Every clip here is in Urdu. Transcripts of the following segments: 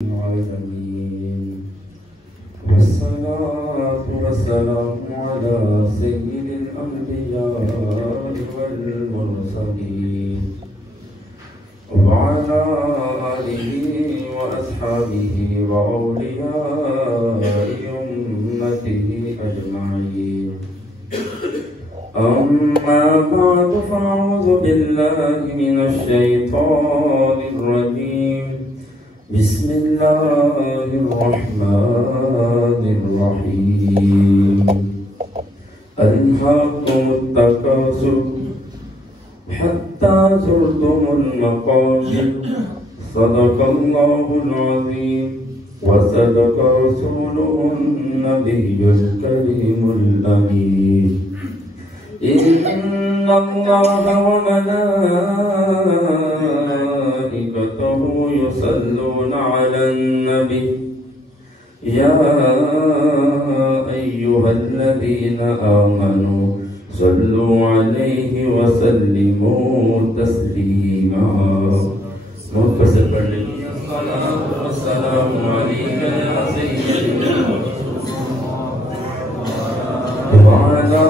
العالمين والصلاة والسلام على سيد الأنبياء والمرسلين وعلى آله وأصحابه وأولياء أمته أجمعين. أما بعد فأعوذ بالله من الشيطان الرجيم. بسم الله الرحمن الرحيم. ألهاكم التكاثر حتى زرتم المقابر. صدق الله العظيم وصدق رسوله النبي الكريم الأمين. إن الله وملائكته يصلون على النبي يا أيها الذين آمنوا صلوا عليه وسلموا تسليما. مختصر پڑھ لیجیے. الصلاة والسلام عليك يا سيدنا وعلى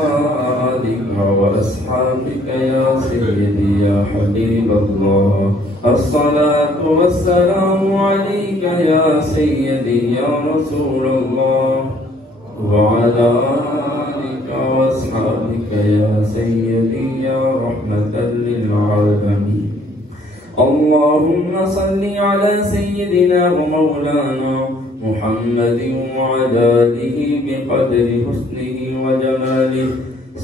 آلك وأصحابك يا سيدي يا حبيب الله. الصلاة والسلام عليك يا سيدي يا رسول الله وعلى آلك وأصحابك يا سيدي يا رحمة للعالمين. اللهم صل على سيدنا ومولانا محمد وعلى آله بقدر حسنه وجماله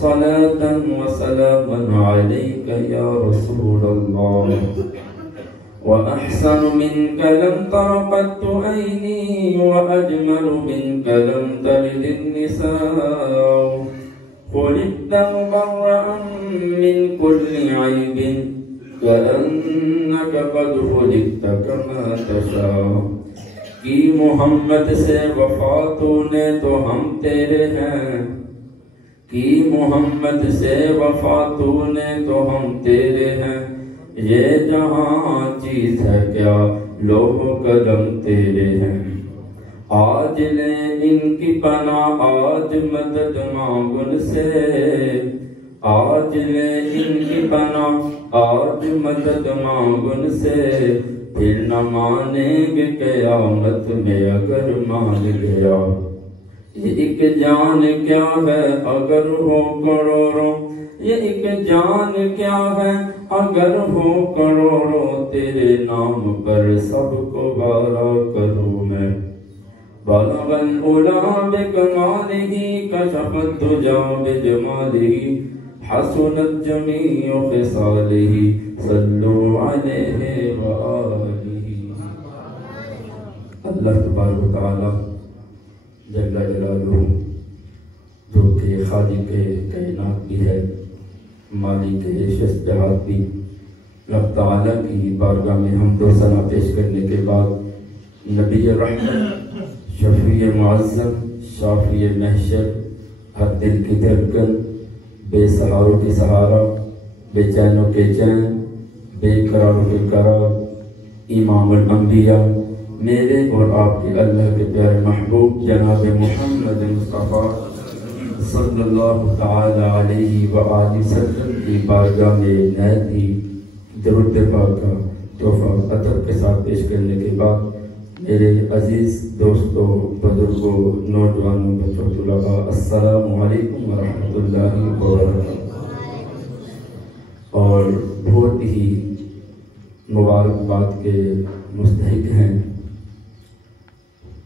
صلاة وسلاما عليك يا رسول الله. وأحسن منك لم تر قط عيني وأجمل منك لم تلد النساء. خلقت مبرأ من كل عيب كأنك قد خلقت كما تشاء. کی محمد سے وفا تو نے تو ہم تیرے ہیں. کی محمد سے وفا تو نے تو ہم تیرے ہیں. یہ جہاں چیز ہے کیا لوح قلم تیرے ہیں. آج لے ان کی پناہ آج مدد مانگن سے. آج لے ان کی پناہ آج مدد مانگن سے. پھر نہ مانیں گے قیامت میں اگر مان گیا. یہ ایک جان کیا ہے اگر ہو کروڑوں. یہ ایک جان کیا ہے اگر ہو کروڑوں. تیرے نام پر سب کو بارا کروں میں. بلغ العلا بکمالہ کشف الدجا بجمالہ. حسنت جمیع خصالہ صلو علیہ وآلہ. اللہ تبارک و تعالی جل جلالہ جو کہ خالق کائنات بھی ہے مالک شجاعت بھی. رب تعالی کی بارگاہ میں حمد و ثنا پیش کرنے کے بعد نبی رحمت شفیع معظم شافی محشر ہر دل کی دھڑکن بے سہاروں کی سہارا بے چینوں کے چین بے قراروں کے قرار امام الانبیاء میرے اور آپ کے اللہ کے پیارے محبوب جناب محمد مصطفیٰ صلی اللہ تعالی علیہ وآلہ وسلم کی بارگاہ میں نہایت ہی درود پاک کا تحفہ ادب کے ساتھ پیش کرنے کے بعد میرے عزیز دوستوں بزرگوں نوجوانوں بچوں طلباء السلام علیکم ورحمۃ اللہ وبرکاتہ. اور بہت ہی مبارکباد کے مستحق ہیں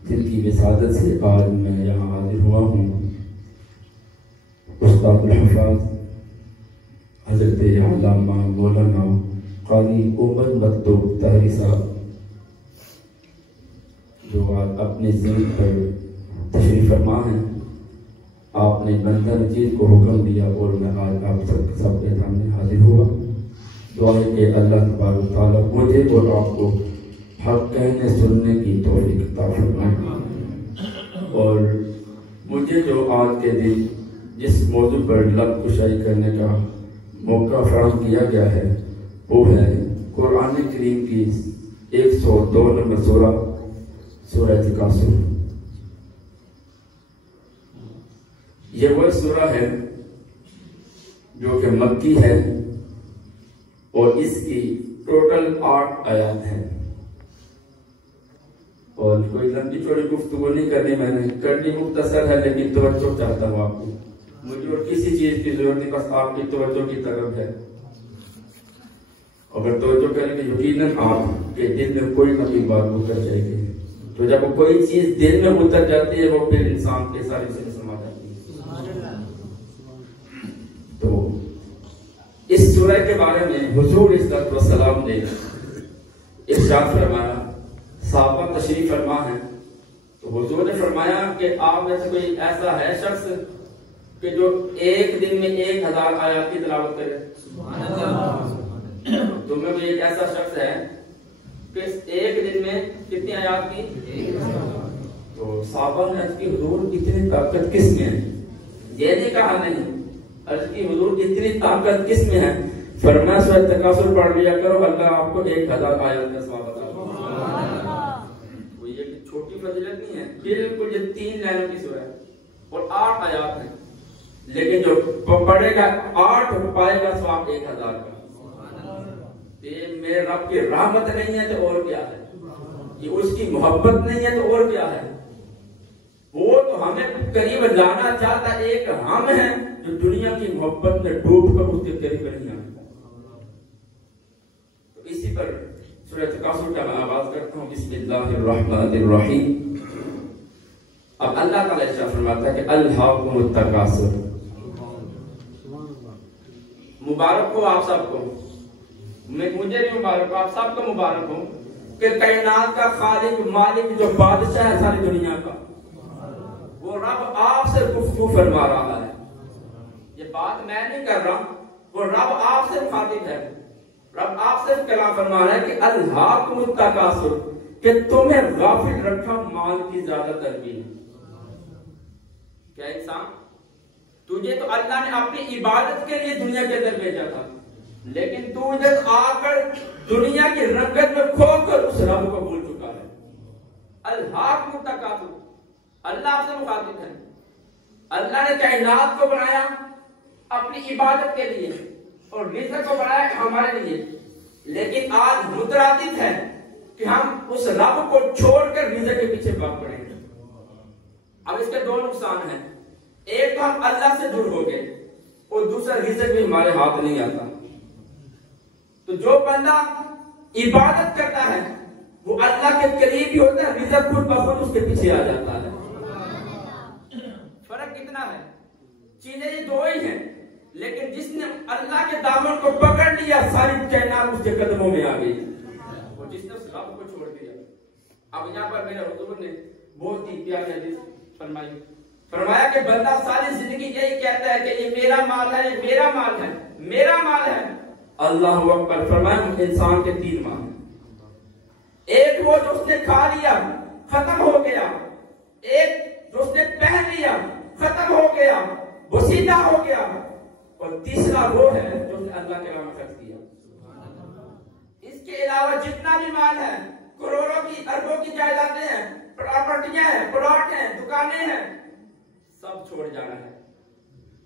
جن کی وسادت سے آج میں یہاں حاضر ہوا ہوں. استاد الحفاظ حضرت علامہ مولانا قاری عمر مکتوب طاہری صاحب جو آج اپنے ذہن پر تشریف فرما ہیں. آپ نے بندہ نچیز کو حکم دیا اور میں آج آپ سب کے سامنے حاضر ہوا. دعا ہے کہ اللہ تبارک و تعالیٰ مجھے اور آپ کو حق کہنے سننے کی توفیق عطا فرمائے. اور مجھے جو آج کے دن جس موضوع پر لب کشائی کرنے کا موقع فراہم کیا گیا ہے وہ ہے قرآن کریم کی 102 نمبر سورہ سورہ تکاثر، یہ وہ سورہ ہے جو کہ مکی ہے اور اس کی ٹوٹل 8 آیات ہیں. اور کوئی لمبی چوڑی گفتگو نہیں کرنی، میں نے کرنی مختصر ہے لیکن توجہ چاہتا ہوں آپ کی. مجھے اور کسی چیز کی ضرورت نہیں، بس آپ کی توجہ کی طرف ہے. اگر توجہ کریں گے یقیناً آپ کے دل میں کوئی نہ کوئی بات اتر جائے گی. تو جب کوئی چیز دل میں اتر جاتی ہے وہ پھر انسان کے سارے سے سما جاتی ہے. تو اس سورہ کے بارے میں حضور صلی اللہ علیہ وسلم نے ارشاد فرمایا، صحابہ تشریف فرما ہے تو حضور نے فرمایا کہ آپ میں سے کوئی ایسا ہے شخص کہ جو ایک دن میں 1000 آیات کی تلاوت کرے؟ سبحان اللہ. تم میں کوئی ایک ایسا شخص ہے کہ ایک دن میں کتنی آیات کی؟ 1000. تو صحابہ نے عرض کی حضور اتنی طاقت کس میں ہے؟ یہ نہیں کہا نہیں، عرض کی حضور اتنی طاقت کس میں ہے؟ فرمایا سورہ تکاثر پڑھ لیا کرو، اللہ آپ کو 1000 آیات کا ثواب عطا کرے. وہ یہ چھوٹی فضیلت نہیں ہے، بالکل یہ 3 لائنوں کی سورہ ہے اور 8 آیات ہیں، لیکن جو پڑھے گا 8 پائے گا ثواب 1000 کا. یہ میرے رب کی رحمت نہیں ہے تو اور کیا ہے؟ یہ اس کی محبت نہیں ہے تو اور کیا ہے؟ وہ تو ہمیں قریب لانا چاہتا، ایک ہم ہیں جو دنیا کی محبت میں ڈوب کر اس کے قریب نہیں آتے. تو اسی پر سورہ تکاثر کا میں آغاز کرتا ہوں. بسم اللہ الرحمن الرحیم. اب اللہ تعالیٰ ارشاد فرماتا ہے کہ الہاکم التکاثر. مبارک ہو آپ سب کو، مجھے نہیں مبارک، آپ سب کو مبارک ہو کہ کائنات کا خالق مالک جو بادشاہ ہے ساری دنیا کا، وہ رب آپ سے گفتگو فرما رہا ہے. یہ بات میں نہیں کر رہا، وہ رب آپ سے مخاطب ہے. رب آپ سے کلام فرما رہا ہے کہ الہاکم التکاثر، کہ تمہیں غافل رکھا مال کی زیادہ تربیت. کیا انسان، تجھے تو اللہ نے اپنی عبادت کے لیے دنیا کے اندر بھیجا تھا، لیکن تو ادھر آ کر دنیا کی رنگت میں کھو کر اس رب کو بھول چکا ہے. الہاکم التکاثر، اللہ آپ سے مخاطب ہے. اللہ نے کائنات کو بنایا اپنی عبادت کے لیے اور رزق کو بنایا ہمارے لیے، لیکن آج مترادف ہے کہ ہم اس رب کو چھوڑ کر رزق کے پیچھے بھاگ پڑیں گے. اب اس کے 2 نقصان ہیں. ایک تو ہم اللہ سے دور ہو گئے اور دوسرا رزق بھی ہمارے ہاتھ نہیں آتا. تو جو بندہ عبادت کرتا ہے وہ اللہ کے قریب ہی ہوتا ہے، رزق خود بخود اس کے پیچھے آ جاتا ہے. فرق کتنا ہے؟ چیزیں یہ 2 ہی ہیں، لیکن جس نے اللہ کے دامن کو پکڑ لیا ساری کائنات اس کے قدموں میں آ گئی، اور جس نے اس رب کو چھوڑ دیا. اب یہاں پر میرے حضور نے بہت ہی پیاری حدیث فرمائی. فرمایا کہ بندہ ساری زندگی یہی کہتا ہے کہ یہ میرا مال ہے، یہ میرا مال ہے، میرا مال ہے. اللہ اکبر. فرمایا انسان کے 3 مال ہیں. ایک وہ جو اس نے کھا لیا ختم ہو گیا، ایک جو اس نے پہن لیا ختم ہو گیا، بسیدہ ہو گیا، اور تیسرا وہ ہے جو اس نے اللہ کے راہ میں خرچ کیا. اس کے علاوہ جتنا بھی مال ہے، کروڑوں کی اربوں کی جائیدادیں ہیں، پراپرٹیاں ہیں، پلاٹ ہیں، دکانیں ہیں، سب چھوڑ جانا ہے.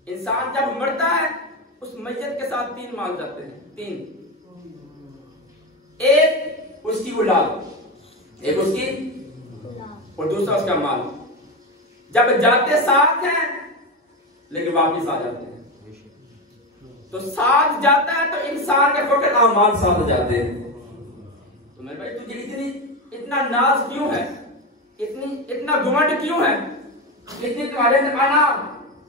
انسان جب مرتا ہے اس میت کے ساتھ 3 مال جاتے ہیں. 3. ایک اس کی اولاد، ایک اس کی اور دوسرا اس کا مال. جب جاتے ساتھ ہیں لیکن واپس آ جاتے ہیں. تو ساتھ جاتا ہے تو انسان کے فقط اعمال ساتھ جاتے ہیں. تو میرے بھائی تجھے اتنا ناز کیوں ہے، اتنا گھمنڈ کیوں ہے، اتنی تمہارے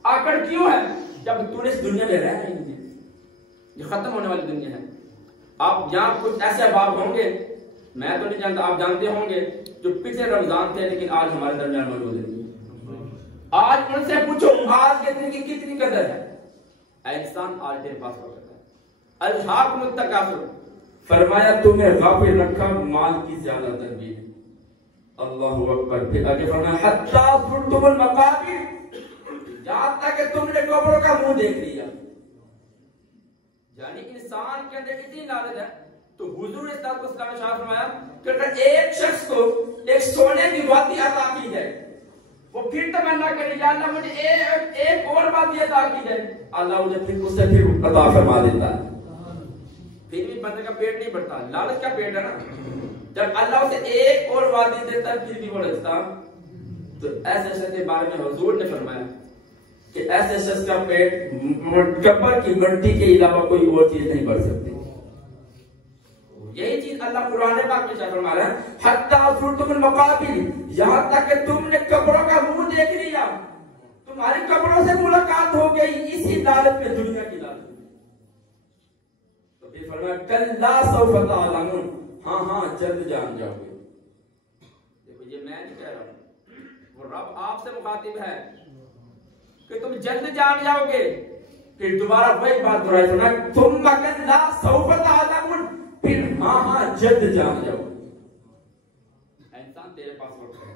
آکڑ کیوں ہے، جب تو نے اس دنیا میں رہ رہی ہے؟ یہ ختم ہونے والی دنیا ہے. آپ یہاں کچھ ایسے احباب ہوں گے، میں تو نہیں جانتا، آپ جانتے ہوں گے، جو پچھلے رمضان تھے لیکن آج ہمارے درمیان موجود ہیں. آج ان سے پوچھو آج کے دن کی کتنی قدر ہے. اے انسان، آج تیرے پاس وقت ہے. الہاکم التکاثر. فرمایا تمہیں غافل رکھا مال کی زیادہ تربیت. اللہ اکبر. پھر آگے فرمایا حتی زرتم المقابر، جہاں تک کہ تم نے قبروں کا منہ دیکھ لیا. یعنی انسان کے اندر اتنی لالچ ہے. تو حضور صلی اللہ علیہ وسلم نے ارشاد فرمایا کہ اگر ایک شخص کو ایک سونے کی وادی عطا کی جائے، وہ پھر تمنا کرے یا اللہ مجھے ایک اور وادی عطا کی جائے، اللہ مجھے پھر اس سے پھر عطا فرما دیتا ہے۔ پھر بھی بندے کا پیٹ نہیں بھرتا، لالچ کا پیٹ ہے نا، جب اللہ اسے ایک اور وادی دیتا ہے پھر بھی وہ رچتا۔ تو ایسے شخص کے بارے میں حضور نے فرمایا کہ ایسے شخص کا پیٹ قبر کی مٹی کے علاوہ کوئی اور چیز نہیں بھر سکتی۔ یہی چیز اللہ قرآن پاک میں فرما رہا ہے، حتیٰ زرتم المقابر، یہاں تک کہ تم نے قبروں کا منہ دیکھ لیا، تمہاری قبروں سے ملاقات ہو گئی اسی لالچ میں، دنیا کی لالچ میں۔ تو پھر فرمایا کلا سوف تعلمون، ہاں جلد جان جاؤ گے۔ دیکھو یہ میں نہیں کہہ رہا ہوں، وہ رب آپ سے مخاطب ہے کہ تم جلد جان جاؤ گے۔ پھر دوبارہ وہی بات دہرائی، فرمایا ثم کلا سوف تعلمون، پھر ہاں جلد جان جاؤ۔ انسان تیرے پاس وقت ہے،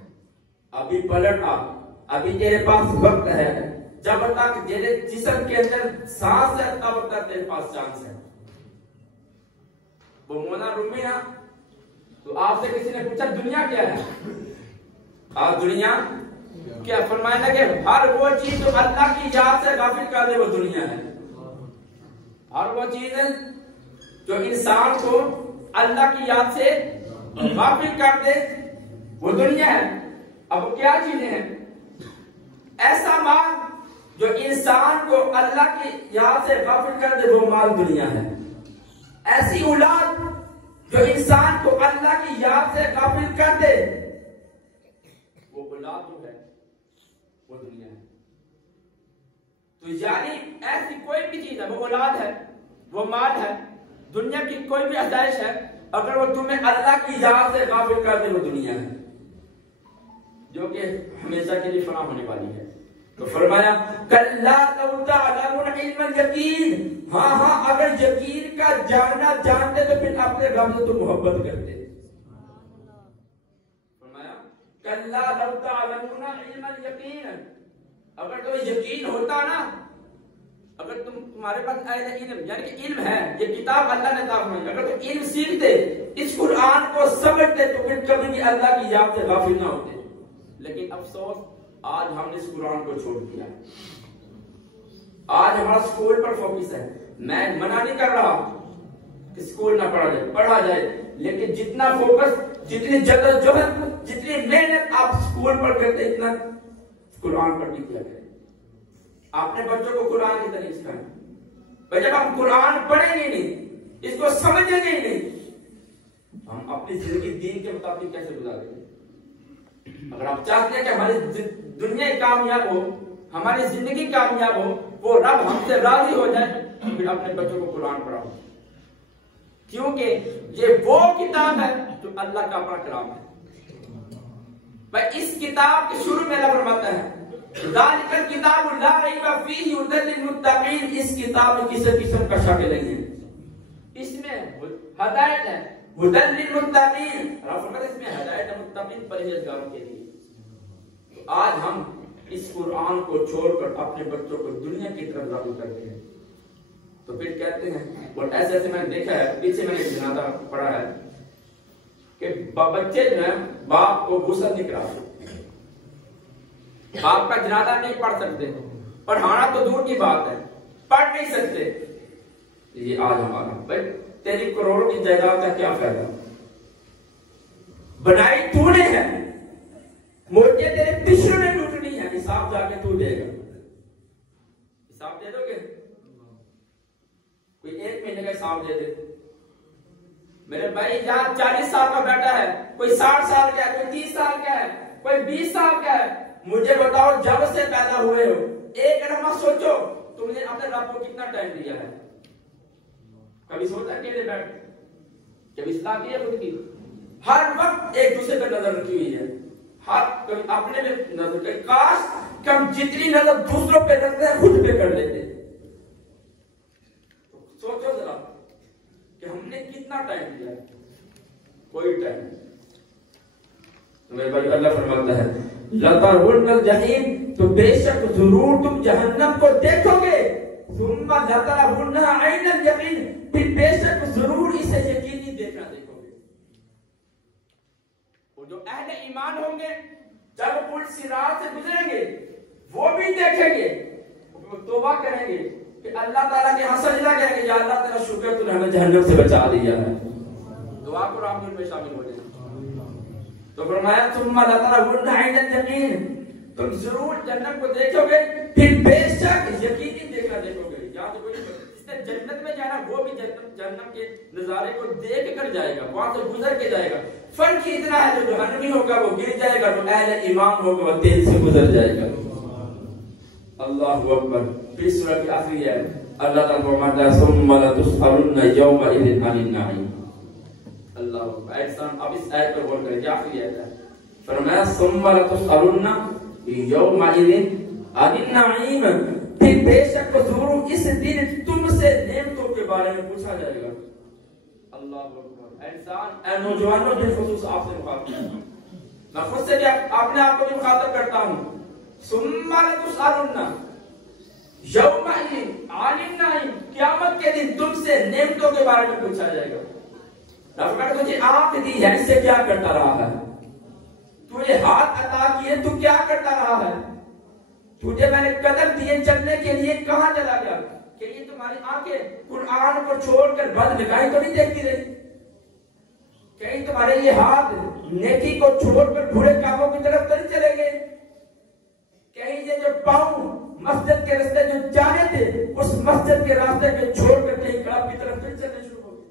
ابھی پلٹ آ، ابھی تیرے پاس وقت ہے، جب تک تیرے جسم کے اندر سانس ہے تب تک تیرے پاس چانس ہے۔ وہ مولانا رومی نا، تو آپ سے کسی نے پوچھا دنیا کیا ہے، آپ دنیا کیا، فرمایا نا کہ ہر وہ چیز جو اللہ کی یاد سے غافل کر دے وہ دنیا ہے۔ ہر وہ چیز ہے جو انسان کو اللہ کی یاد سے غافل کر دے وہ دنیا ہے۔ اب وہ کیا چیزیں ہیں؟ ایسا مال جو انسان کو اللہ کی یاد سے غافل کر دے وہ مال دنیا ہے۔ ایسی اولاد جو انسان کو اللہ کی یاد سے غافل کر دے وہ اولاد جو ہے وہ دنیا ہے۔ تو یعنی ایسی کوئی بھی چیز ہے، وہ اولاد ہے، وہ مال ہے، دنیا کی کوئی بھی آسائش ہے، اگر وہ تمہیں اللہ کی یاد سے غافل کر دے وہ دنیا ہے، جو کہ ہمیشہ کے لیے فنا ہونے والی ہے۔ تو فرمایا کلا لو تعلمون علم الیقین، ہاں اگر یقین کا جاننا جانتے تو پھر اپنے رب سے تو محبت کرتے۔ فرمایا کلا لو تعلمون علم الیقین، اگر تو یقین ہوتا نا، اگر تمہارے پاس علم یعنی کہ علم ہے، یہ کتاب اللہ نے عطا فرمائی، اگر تم علم سیکھتے، اس قرآن کو سمجھتے تو پھر کبھی بھی اللہ کی یاد سے غافل نہ ہوتے۔ لیکن افسوس آج ہم نے اس قرآن کو چھوڑ دیا، آج ہمارا سکول پر فوکس ہے۔ میں منع نہیں کر رہا کہ سکول نہ پڑھا جائے، لیکن جتنا فوکس، جتنی جدوجہد، جتنی محنت آپ سکول پر کرتے اتنا قرآن پر بھی کیا کریں۔ اپنے بچوں کو قرآن کی طرح سکھائیں، اور جب ہم قرآن پڑھیں گے نہیں، اس کو سمجھیں گے نہیں، ہم اپنی زندگی دین کے مطابق کیسے گزاریں گے؟ اگر آپ چاہتے ہیں کہ ہماری دنیا کامیاب ہو، ہماری زندگی کامیاب ہو، وہ رب ہم سے راضی ہو جائے، پھر اپنے بچوں کو قرآن پڑھاؤ، کیونکہ یہ وہ کتاب ہے جو اللہ کا اپنا کلام ہے۔ بھائی اس کتاب کے شروع میں اللہ فرماتا ہے ذالک الکتاب لا ریب فیہ ھدی للمتقین، اس کتاب میں کسی قسم کا شک نہیں ہے، اس میں ہدایت ہے، ھدی للمتقین، اس میں ہدایت ہے متقین پرہیزگاروں کے لیے۔ تو آج ہم اس قرآن کو چھوڑ کر اپنے بچوں کو دنیا کی طرف راغب کرتے ہیں، تو پھر کہتے ہیں، اور ایسے میں نے دیکھا ہے، پیچھے میں نے ایک جنازہ پڑھا ہے کہ بچے جو ہیں باپ کو غسل نہیں کراتے، باپ کا جنازہ نہیں پڑھ سکتے، پڑھانا تو دور کی بات ہے، پڑھ نہیں سکتے۔ یہ آج ہمارا، بھائی تیری کروڑوں کی جائیداد کا کیا فائدہ؟ بنائی تو نے ہے، موٹے تیرے پچھڑوں نے لوٹنی ہے، حساب جا کے تو دے گا، حساب دے دو گے؟ کوئی 1 مہینے کا حساب دے دے۔ میرے بھائی یہاں 40 سال کا بیٹا ہے، کوئی 60 سال کا ہے، کوئی 30 سال کا ہے، کوئی 20 سال کا ہے، مجھے بتاؤ جب سے پیدا ہوئے ہو ایک لمحہ سوچو تم نے اپنے رب کو کتنا ٹائم دیا ہے؟ کبھی سوچا اکیلے بیٹھ، کبھی اصلاح کی ہے خود کی؟ ہر وقت ایک دوسرے پر نظر رکھی ہوئی ہے، ہر کبھی اپنے پہ نظر کر، کاش کہ ہم جتنی نظر دوسروں پہ رکھتے ہیں خود پہ کر لیتے۔ سوچو ذرا کہ ہم نے کتنا ٹائم دیا ہے؟ کوئی ٹائم نہیں۔ تو میرے بھائی اللہ فرماتا ہے لَتَرَوُنَّ الْجَحِيمَ، تو بے شک ضرور تم جہنم کو دیکھو گے، ثُمَّ لَتَرَوُنَّهَا عَيْنَ الْيَقِينِ، پھر بے شک ضرور اسے یقینی دیکھنا دیکھو گے۔ وہ جو اہل ایمان ہوں گے جب پل صراط سے گزریں گے وہ بھی دیکھیں گے، توبہ کریں گے کہ اللہ تعالیٰ کے یہاں سجدہ کریں گے، یا اللہ تعالیٰ شکر تو نے ہمیں جہنم سے بچا دیا ہے، دعا کو آمین میں شامل ہو جائیں۔ تو فرمایا ثم لترون عین الیقین، تم ضرور جنت کو دیکھو گے، پھر بے شک یقینی دیکھنا دیکھو گے۔ یاد کوئی جس نے جنت میں جانا وہ بھی جہنم کے نظارے کو دیکھ کر جائے گا، وہاں سے گزر کے جائے گا۔ فرق اتنا ہے جو جہنمی ہوگا وہ گر جائے گا، جو اہل ایمان ہوگا وہ تیل سے گزر جائے گا۔ اللہ اکبر۔ پھر سورہ کی آخری ہے اللہ تعالیٰ فرماتا ہے ثم لتسألن یومئذ عن النعیم۔ اللہ اکبر۔ احسان اب اس آیت پر غور کریں، کیا آخری آیت ہے؟ فرمایا ثم لتسألن یومئذ عن النعیم، پھر بے شک ضرور اس دن تم سے نعمتوں کے بارے میں پوچھا جائے گا۔ اللہ اکبر۔ احسان اے نوجوانوں بالخصوص آپ سے مخاطب ہوں، میں خود سے بھی اپنے آپ کو بھی مخاطب کرتا ہوں۔ ثم لتسألن یومئذ عن النعیم، قیامت کے دن تم سے نعمتوں کے بارے میں پوچھا جائے گا۔ رب نے تجھے آنکھ دی ہے، اس سے کیا کرتا رہا ہے؟ تجھے ہاتھ عطا کیے تو کیا کرتا رہا ہے؟ تجھے میں نے قدم دیے چلنے کے لیے کہاں چلا گیا؟ کہ یہ تمہاری آنکھیں قرآن کو چھوڑ کر بد نگاہی تو نہیں دیکھتی رہی؟ کہیں تمہارے یہ ہاتھ نیکی کو چھوڑ کر برے کاموں کی طرف تو نہیں چلے گئے؟ کہیں یہ جو پاؤں مسجد کے راستے جو جانے تھے اس مسجد کے راستے کو چھوڑ کر کہیں کلب کی طرف پھر چلنے شروع ہو گئے؟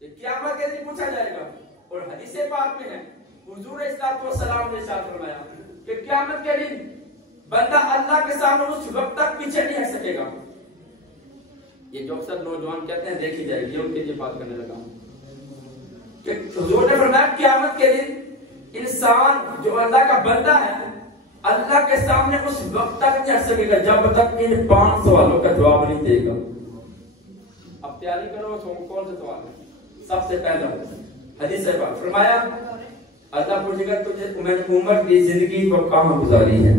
یہ قیامت کے دن پوچھا جائے گا۔ اور حدیث پاک میں ہے حضور صلی اللہ علیہ وسلم نے ارشاد فرمایا کہ قیامت کے دن بندہ اللہ کے سامنے اس وقت تک پیچھے نہیں ہٹ سکے گا۔ یہ جو اکثر نوجوان کہتے ہیں دیکھی جائے گی، ان کے لیے بات کرنے لگا کہ حضور نے فرمایا قیامت کے دن انسان جو اللہ کا بندہ ہے اللہ کے سامنے اس وقت تک نہیں ہٹ سکے گا جب تک ان 5 سوالوں کا جواب نہیں دے گا۔ اب تیاری کرو، کون سے سوال ہے؟ سب سے پہلا حدیث ہے پاک فرمایا اللہ پوچھے گا تجھے میں نے عمر کی زندگی کو کہاں گزاری ہے؟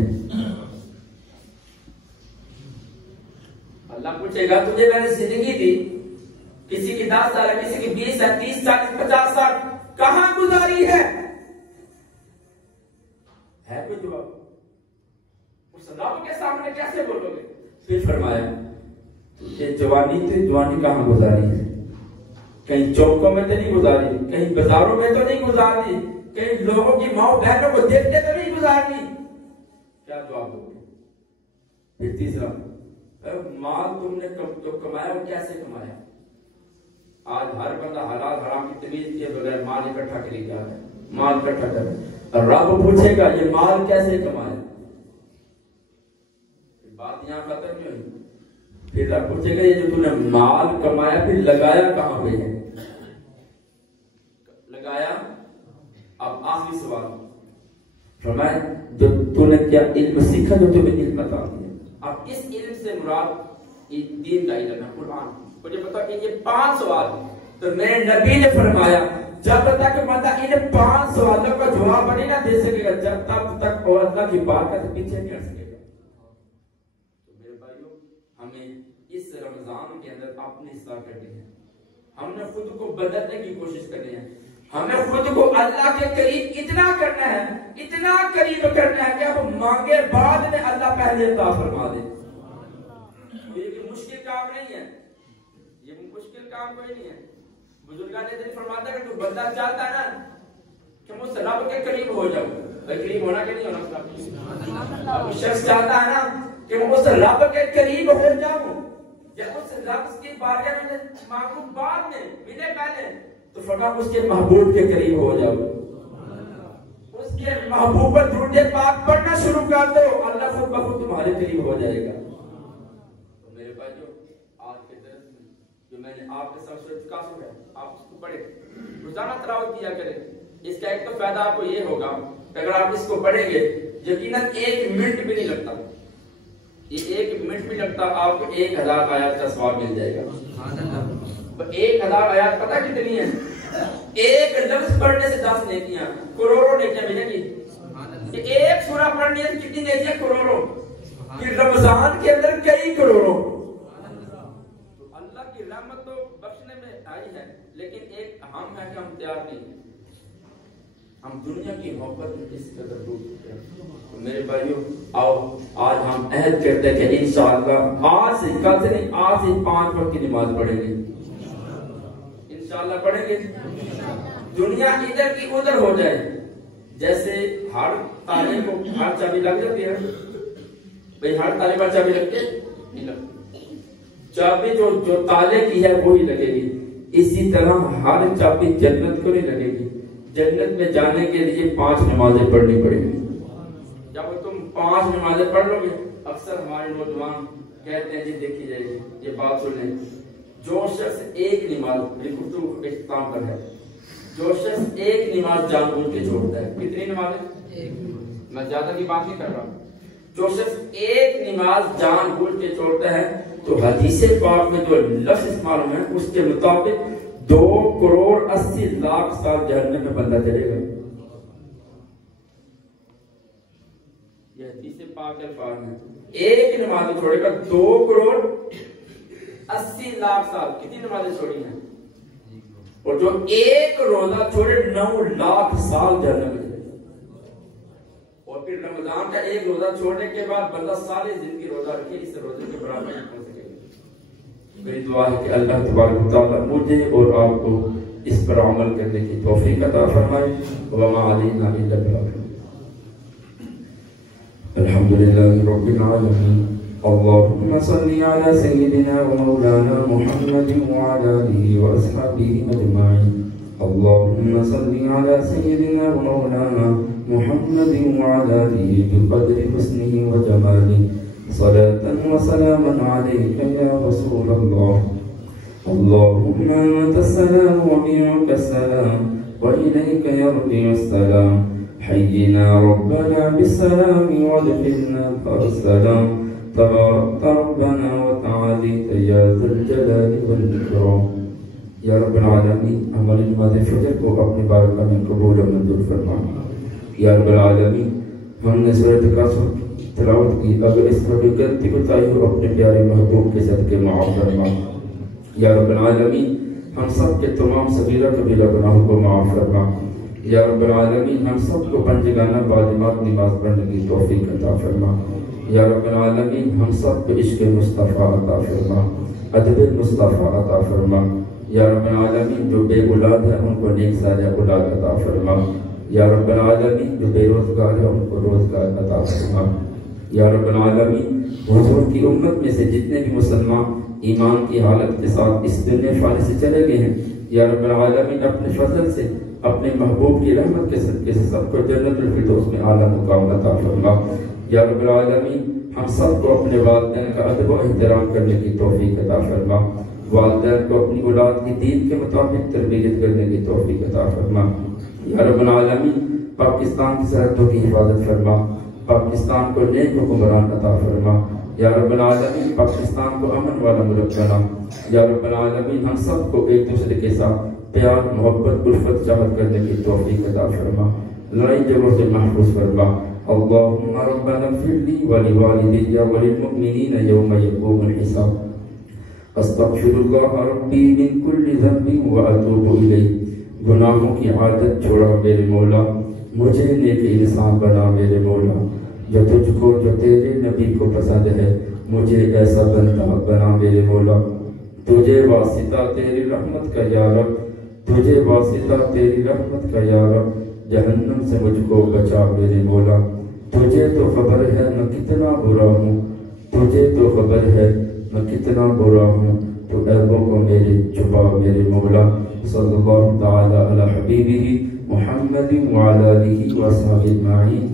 اللہ پوچھے گا تجھے میں نے زندگی دی، کسی کی 10 سال ہے، کسی کی 20 ہے، 30 سال، 50 سال، کہاں گزاری ہے؟ ہے کوئی جواب؟ اس رب کے سامنے کیسے بولو گے؟ پھر فرمایا تجھے جوانی تھی، جوانی کہاں گزاری ہے؟ کہیں چوکوں میں تو نہیں گزاری، کہیں بازاروں میں تو نہیں گزاری، کہیں لوگوں کی ماؤں بہنوں کو دیکھتے تو نہیں گزارنی؟ کیا جواب دو گے؟ پھر تیسرا مال تم نے جو کمایا وہ کیسے کمایا؟ آج ہر بندہ حلال حرام کی تمیز کیے بغیر مال اکٹھا کری جا رہا ہے، مال اکٹھا کر رہا ہے۔ رب پوچھے گا یہ مال کیسے کمایا؟ بات یہاں ختم نہیں ہوئی، پھر رب پوچھے گا یہ جو تو نے مال کمایا پھر لگایا کہاں پہ ہے؟ لگایا؟ اب آخری سوال فرمایا جو تو نے کیا علم سیکھا جو تمہیں علم عطا کیا؟ اب اس علم سے مراد دین کا علم ہے، قرآن۔ مجھے پتا کہ یہ 5 سوال تو میرے نبی نے فرمایا جب تک بندہ ان 5 سوالوں کا جواب نہیں نہ دے سکے گا جب تک اور اللہ کی بات کا پیچھے نہیں ہٹ سکے گا۔ تو میرے بھائیوں ہمیں اس رمضان کے اندر اپنی اصلاح کرنی ہے، ہم نے خود کو بدلنے کی کوشش کرنی ہے، ہمیں خود کو اللہ کے قریب اتنا کرنا ہے، اتنا قریب کرنا ہے کہ ہم مانگے بعد میں اللہ پہلے عطا فرما دے۔ یہ مشکل کام نہیں ہے، یہ مشکل کام کوئی نہیں ہے۔ بزرگان نے دن فرماتا ہے کہ تو بندہ چاہتا ہے نا کہ مجھ سے رب کے قریب ہو جاؤں، بھائی قریب ہونا کہ نہیں ہونا؟ اب شخص چاہتا ہے نا کہ میں مجھ سے رب کے قریب ہو جاؤں، جب اس رب کی بارگاہ میں مانگوں بعد میں ملے پہلے تو فرمایا اس کے محبوب کے قریب ہو جاؤ، اس کے محبوب پر درود پاک پڑھنا شروع کر دو، اللہ خود بخود تمہارے قریب ہو جائے گا۔ تو میرے بھائیو آج کے درس میں جو میں نے آپ کے ساتھ شروع کا سنا ہے آپ اس کو پڑھیں، روزانہ تلاوت کیا کریں۔ اس کا ایک تو فائدہ آپ کو یہ ہوگا کہ اگر آپ اس کو پڑھیں گے یقیناً 1 منٹ بھی نہیں لگتا، یہ 1 منٹ بھی لگتا آپ کو 1000 آیات کا ثواب مل جائے گا۔ 1000 آیات پتہ کتنی ہے؟ ایک لفظ پڑھنے سے 10 نیکیاں، کروڑوں نیکیاں ملیں گی۔ ایک سورہ پڑھنے سے کتنی نیکیاں؟ کروڑوں۔ کہ رمضان کے اندر کئی کروڑوں۔ تو اللہ کی رحمت تو بخشنے میں آئی ہے لیکن ایک ہم ہے کہ ہم تیار نہیں ہیں۔ ہم دنیا کی محبت میں اس قدر ڈوب چکے ہیں. تو میرے بھائیوں آؤ آج ہم عہد کرتے ہیں کہ انشاءاللہ آج سے کل سے نہیں، آج سے 5 وقت کی نماز پڑھیں گے. انشاءاللہ پڑھیں گے. دنیا ادھر کی ادھر ہو جائے، جیسے ہر تالے کو ہر چابی لگ جاتی ہے بھئی، ہر تالے پر چابی لگتی ہے نہیں لگتی. چابی جو تالے کی ہے وہی لگے گی. اسی طرح ہر چابی جنت کو نہیں لگے گی. جنت میں جانے کے لیے 5 نمازیں پڑھنی پڑیں گی. جب تم 5 نمازیں پڑھ لو گے، اکثر ہمارے نوجوان کہتے ہیں جی دیکھی جائے گی، یہ بات سن لیں، جو شخص ایک نماز، میری گفتگو اختتام پر ہے، جو شخص ایک نماز جان بوجھ کے چھوڑتا ہے. کتنی نمازیں؟ میں زیادہ کی بات نہیں کر رہا. جو شخص ایک نماز جان بوجھ کے چھوڑتا ہے تو حدیث پاک میں جو لفظ استعمال ہے اس کے مطابق 2,80,00,000 سال جہنم میں بندہ چلے گا. یہ حدیث پاک الفاظ میں ایک نماز چھوڑے گا 2,80,00,000 سال. کتنی نمازیں چھوڑی ہیں؟ اور جو ایک روزہ چھوڑے 9,00,000 سال جہنم میں. اور پھر رمضان کا ایک روزہ چھوڑنے کے بعد بندہ ساری زندگی روزہ رکھے، اس روزے کے برابر نہیں پہنچ سکے. میری دعا ہے کہ اللہ تبارک و تعالیٰ مجھے اور آپ کو اس پر عمل کرنے کی توفیق عطا فرمائے. وما علینا الا البلاغ. الحمدللہ رب العالمین. اللهم صل على سيدنا ومولانا محمد وعلى آله وأصحابه أجمعين. اللهم صل على سيدنا ومولانا محمد وعلى آله بقدر حسنه وجماله صلاة وسلاما عليك يا رسول الله. اللهم أنت السلام ومنك السلام وإليك يرجع السلام. حينا ربنا بالسلام وادخلنا دار السلام. تبارك ربنا وتعاليت يا ذا الجلال والإكرام. یا رب العالمین ہماری نماز فجر کو اپنی بارگاہ میں قبول و منظور فرما. یا رب العالمین ہم نے سورۃ کہف تلاوت کی، اگر اس میں کوئی غلطی کوتاہی ہو اپنے پیارے محبوب کے صدقے معاف فرما. یا رب العالمین ہم سب کے تمام صغیرہ کبیرہ گناہوں کو معاف فرما. یا رب العالمین ہم سب کو پنجگانہ باجماعت نماز پڑھنے کی توفیق عطا فرما. یا رب العالمین ہم سب کو عشق مصطفیٰ عطا فرما، ادب مصطفیٰ عطا فرما. یا رب العالمین جو بے اولاد ہے ان کو نیک صالح اولاد عطا فرما. یا رب العالمین جو بے روزگار ہے ان کو روزگار عطا فرما. یا رب العالمین حضور کی امت میں سے جتنے بھی مسلمان ایمان کی حالت کے ساتھ اس دنیا فانی سے چلے گئے ہیں، یا رب العالمین اپنے فضل سے اپنے محبوب کی رحمت کے صدقے سے سب کو جنت الفردوس میں اعلیٰ مقام عطا فرما. یا رب العالمین ہم سب کو اپنے والدین کا ادب و احترام کرنے کی توفیق عطا فرما. والدین کو اپنی اولاد کی دین کے مطابق تربیت کرنے کی توفیق عطا فرما. یا رب العالمین پاکستان کی سرحدوں کی حفاظت فرما. پاکستان کو نیک حکمران عطا فرما. یا رب العالمین پاکستان کو امن والا ملک بنا. یا رب العالمین ہم سب کو ایک دوسرے کے ساتھ پیار محبت الفت چاہت کرنے کی توفیق عطا فرما. لڑائی جھگڑوں سے محفوظ فرما. اللهم ربنا اغفر لي ولوالدي وللمؤمنين يوم يقوم الحساب. استغفر الله ربي من كل ذنب واتوب اليه. گناہوں کی عادت چھوڑا میرے مولا، مجھے نیک انسان بنا میرے مولا. جو تجھ کو جو تیرے نبی کو پسند ہے مجھے ایسا بندہ بنا میرے مولا. تجھے واسطہ تیری رحمت کا یا رب، تجھے واسطہ تیری رحمت کا یا رب، جہنم سے مجھ کو بچا میرے مولا. تجھے تو خبر ہے میں کتنا برا ہوں، تجھے تو خبر ہے میں کتنا برا ہوں، تو عیبوں کو میرے چھپا میرے مولا. صلی اللہ تعالی علی حبیبہ محمد وعلی آلہ وصحبہ اجمعین.